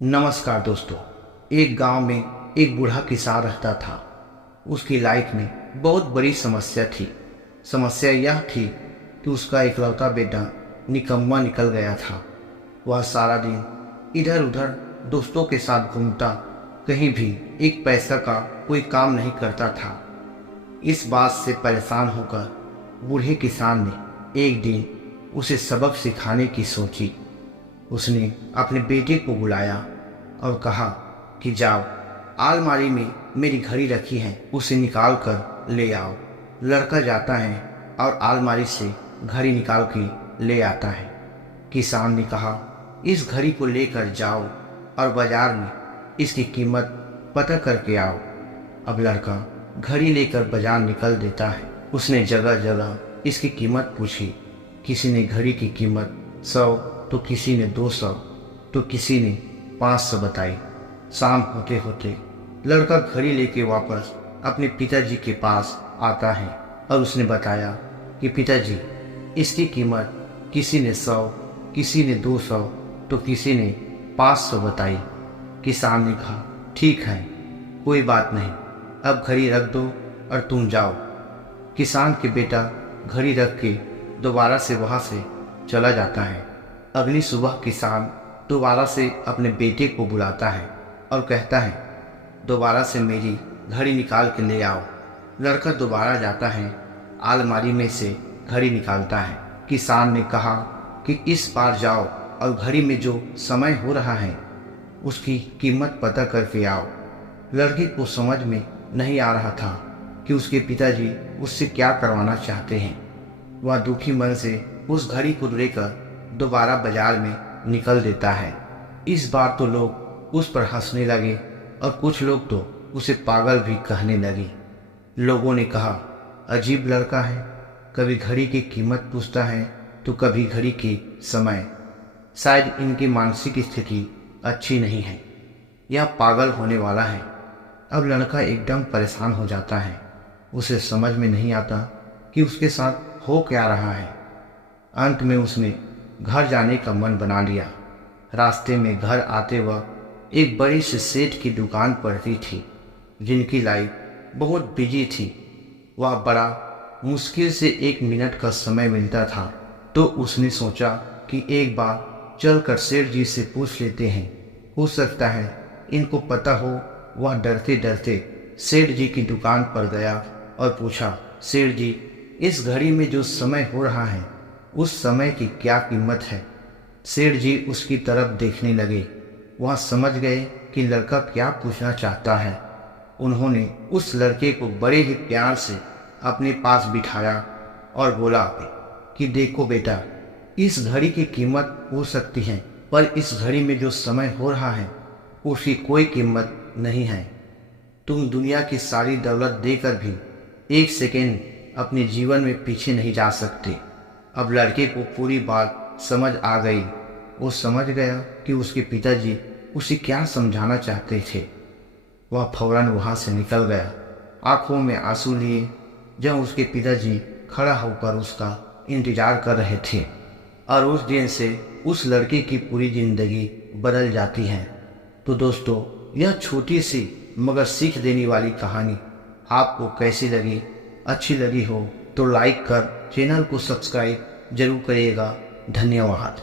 नमस्कार दोस्तों। एक गांव में एक बूढ़ा किसान रहता था। उसकी लाइफ में बहुत बड़ी समस्या थी। समस्या यह थी कि उसका इकलौता बेटा निकम्मा निकल गया था। वह सारा दिन इधर उधर दोस्तों के साथ घूमता, कहीं भी एक पैसा का कोई काम नहीं करता था। इस बात से परेशान होकर बूढ़े किसान ने एक दिन उसे सबक सिखाने की सोची। उसने अपने बेटे को बुलाया और कहा कि जाओ, अलमारी में मेरी घड़ी रखी है, उसे निकाल कर ले आओ। लड़का जाता है और अलमारी से घड़ी निकाल के ले आता है। किसान ने कहा, इस घड़ी को लेकर जाओ और बाजार में इसकी कीमत पता करके आओ। अब लड़का घड़ी लेकर बाजार निकल देता है। उसने जगह जगह इसकी कीमत पूछी। किसी ने घड़ी की कीमत 100, तो किसी ने 200, तो किसी ने 500 बताई। शाम होते होते लड़का घड़ी लेके वापस अपने पिताजी के पास आता है और उसने बताया कि पिताजी, इसकी कीमत किसी ने 100, किसी ने 200, तो किसी ने 500 बताई। किसान ने कहा, ठीक है, कोई बात नहीं, अब घड़ी रख दो और तुम जाओ। किसान के बेटा घड़ी रख के दोबारा से वहाँ से चला जाता है। अगली सुबह किसान दोबारा से अपने बेटे को बुलाता है और कहता है, दोबारा से मेरी घड़ी निकाल के ले आओ। लड़का दोबारा जाता है, अलमारी में से घड़ी निकालता है। किसान ने कहा कि इस बार जाओ और घड़ी में जो समय हो रहा है उसकी कीमत पता करके आओ। लड़के को समझ में नहीं आ रहा था कि उसके पिताजी उससे क्या करवाना चाहते हैं। वह दुखी मन से उस घड़ी को लेकर दोबारा बाजार में निकल देता है। इस बार तो लोग उस पर हंसने लगे और कुछ लोग तो उसे पागल भी कहने लगे। लोगों ने कहा, अजीब लड़का है, कभी घड़ी की कीमत पूछता है तो कभी घड़ी की समय। शायद इनकी मानसिक स्थिति अच्छी नहीं है, यह पागल होने वाला है। अब लड़का एकदम परेशान हो जाता है। उसे समझ में नहीं आता कि उसके साथ हो क्या रहा है। अंत में उसने घर जाने का मन बना लिया। रास्ते में घर आते वक्त एक बड़ी सी सेठ की दुकान पड़ती थी, जिनकी लाइफ बहुत बिजी थी। वह बड़ा मुश्किल से 1 मिनट का समय मिलता था, तो उसने सोचा कि एक बार चलकर सेठ जी से पूछ लेते हैं, हो सकता है इनको पता हो। वह डरते डरते सेठ जी की दुकान पर गया और पूछा, सेठ जी, इस घड़ी में जो समय हो रहा है उस समय की क्या कीमत है? सेठ जी उसकी तरफ देखने लगे। वह समझ गए कि लड़का क्या पूछना चाहता है। उन्होंने उस लड़के को बड़े ही प्यार से अपने पास बिठाया और बोला कि देखो बेटा, इस घड़ी की कीमत हो सकती है, पर इस घड़ी में जो समय हो रहा है उसकी कोई कीमत नहीं है। तुम दुनिया की सारी दौलत देकर भी 1 सेकेंड अपने जीवन में पीछे नहीं जा सकते। अब लड़के को पूरी बात समझ आ गई। वो समझ गया कि उसके पिताजी उसे क्या समझाना चाहते थे। वह फौरन वहाँ से निकल गया, आंखों में आंसू लिए, जब उसके पिताजी खड़ा होकर उसका इंतजार कर रहे थे। और उस दिन से उस लड़के की पूरी जिंदगी बदल जाती है। तो दोस्तों, यह छोटी सी मगर सीख देने वाली कहानी आपको कैसी लगी? अच्छी लगी हो तो लाइक कर चैनल को सब्सक्राइब जरूर करिएगा। धन्यवाद।